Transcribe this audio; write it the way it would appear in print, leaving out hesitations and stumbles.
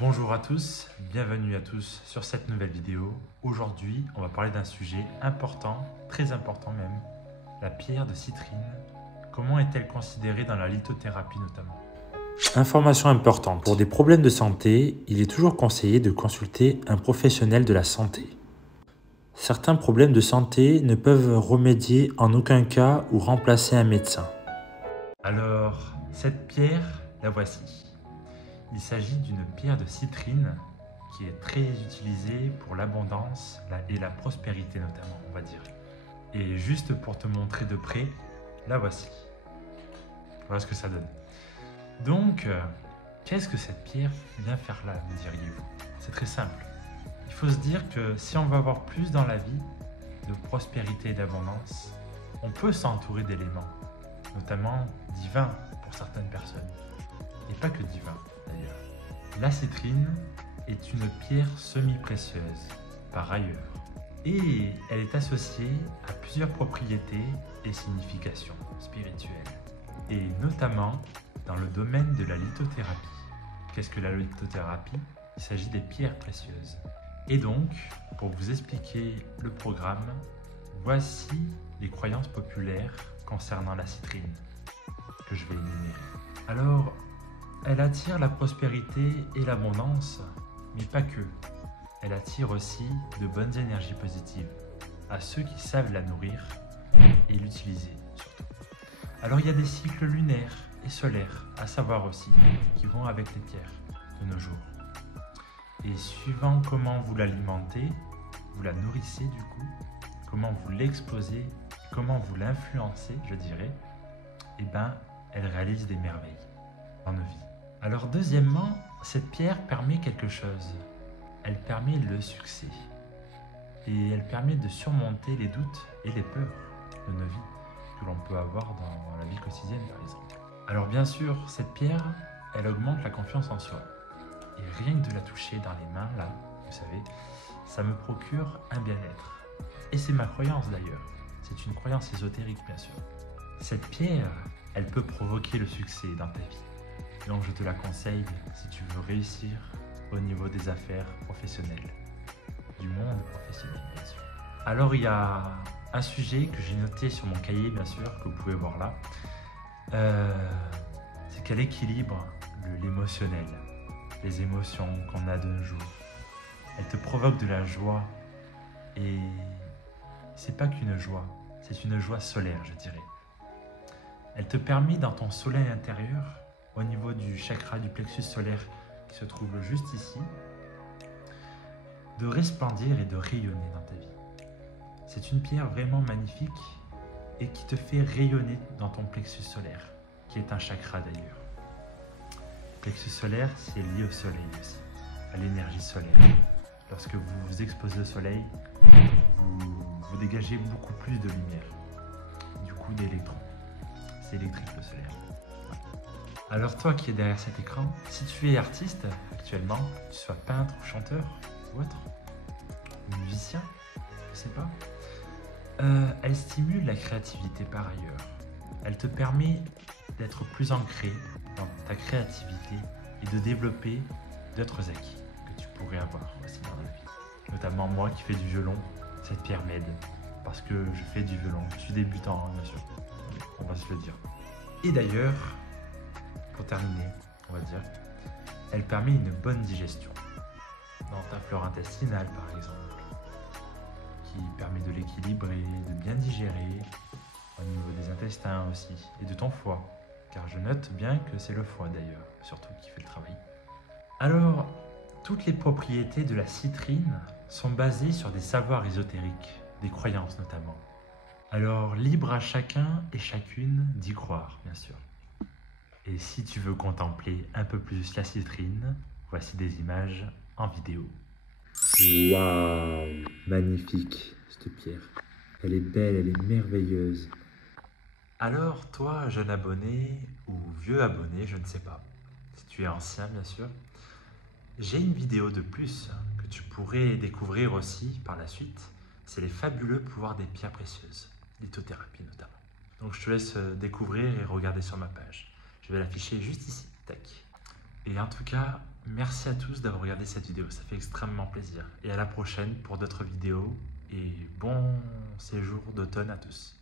Bonjour à tous, bienvenue à tous sur cette nouvelle vidéo. Aujourd'hui, on va parler d'un sujet important, très important même, la pierre de citrine. Comment est-elle considérée dans la lithothérapie notamment? Information importante, pour des problèmes de santé, il est toujours conseillé de consulter un professionnel de la santé. Certains problèmes de santé ne peuvent remédier en aucun cas ou remplacer un médecin. Alors, cette pierre, la voici. Il s'agit d'une pierre de citrine qui est très utilisée pour l'abondance et la prospérité notamment, on va dire. Et juste pour te montrer de près, la voici. Voilà ce que ça donne. Donc, qu'est-ce que cette pierre vient faire là, me diriez-vous? C'est très simple. Il faut se dire que si on veut avoir plus dans la vie, de prospérité et d'abondance, on peut s'entourer d'éléments, notamment divins pour certaines personnes. Et pas que divins d'ailleurs. La citrine est une pierre semi-précieuse, par ailleurs. Et elle est associée à plusieurs propriétés et significations spirituelles. Et notamment dans le domaine de la lithothérapie. Qu'est-ce que la lithothérapie? Il s'agit des pierres précieuses. Et donc, pour vous expliquer le programme, voici les croyances populaires concernant la citrine que je vais énumérer. Alors, elle attire la prospérité et l'abondance, mais pas que. Elle attire aussi de bonnes énergies positives à ceux qui savent la nourrir et l'utiliser surtout. Alors il y a des cycles lunaires et solaires à savoir aussi qui vont avec les pierres de nos jours. Et suivant comment vous l'alimentez, vous la nourrissez du coup, comment vous l'exposez, comment vous l'influencez, je dirais, et ben elle réalise des merveilles dans nos vies. Alors deuxièmement, cette pierre permet quelque chose. Elle permet le succès. Et elle permet de surmonter les doutes et les peurs de nos vies que l'on peut avoir dans la vie quotidienne par exemple. Alors bien sûr, cette pierre, elle augmente la confiance en soi. Et rien que de la toucher dans les mains, là, vous savez, ça me procure un bien-être. Et c'est ma croyance d'ailleurs. C'est une croyance ésotérique bien sûr. Cette pierre, elle peut provoquer le succès dans ta vie. Donc je te la conseille si tu veux réussir au niveau des affaires professionnelles, du monde professionnel bien sûr. Alors il y a un sujet que j'ai noté sur mon cahier bien sûr, que vous pouvez voir là, c'est qu'elle équilibre l'émotionnel, les émotions qu'on a de nos jours. Elle te provoque de la joie et c'est pas qu'une joie, c'est une joie solaire je dirais. Elle te permet dans ton soleil intérieur, au niveau du chakra du plexus solaire qui se trouve juste ici, de resplendir et de rayonner dans ta vie. C'est une pierre vraiment magnifique et qui te fait rayonner dans ton plexus solaire, qui est un chakra d'ailleurs. Le plexus solaire, c'est lié au soleil aussi, à l'énergie solaire. Lorsque vous vous exposez au soleil, vous dégagez beaucoup plus de lumière, du coup d'électrons. C'est électrique le solaire. Alors toi qui es derrière cet écran, si tu es artiste actuellement, que tu sois peintre ou chanteur ou autre, ou musicien, je sais pas, elle stimule la créativité par ailleurs. Elle te permet d'être plus ancré dans ta créativité et de développer d'autres acquis que tu pourrais avoir aussi dans la vie. Notamment moi qui fais du violon, cette pierre m'aide parce que je fais du violon. Je suis débutant hein, bien sûr, on va se le dire. Et d'ailleurs, pour terminer, on va dire, elle permet une bonne digestion dans ta flore intestinale par exemple, qui permet de l'équilibrer, de bien digérer au niveau des intestins aussi et de ton foie, car je note bien que c'est le foie d'ailleurs, surtout qui fait le travail. Alors, toutes les propriétés de la citrine sont basées sur des savoirs ésotériques, des croyances notamment. Alors, libre à chacun et chacune d'y croire, bien sûr. Et si tu veux contempler un peu plus la citrine, voici des images en vidéo. Waouh, magnifique cette pierre. Elle est belle, elle est merveilleuse. Alors toi, jeune abonné ou vieux abonné, je ne sais pas, si tu es ancien bien sûr, j'ai une vidéo de plus que tu pourrais découvrir aussi par la suite. C'est les fabuleux pouvoirs des pierres précieuses, lithothérapie notamment. Donc je te laisse découvrir et regarder sur ma page. Je vais l'afficher juste ici, tac. Et en tout cas, Merci à tous d'avoir regardé cette vidéo, ça fait extrêmement plaisir. Et à la prochaine pour d'autres vidéos et bon séjour d'automne à tous.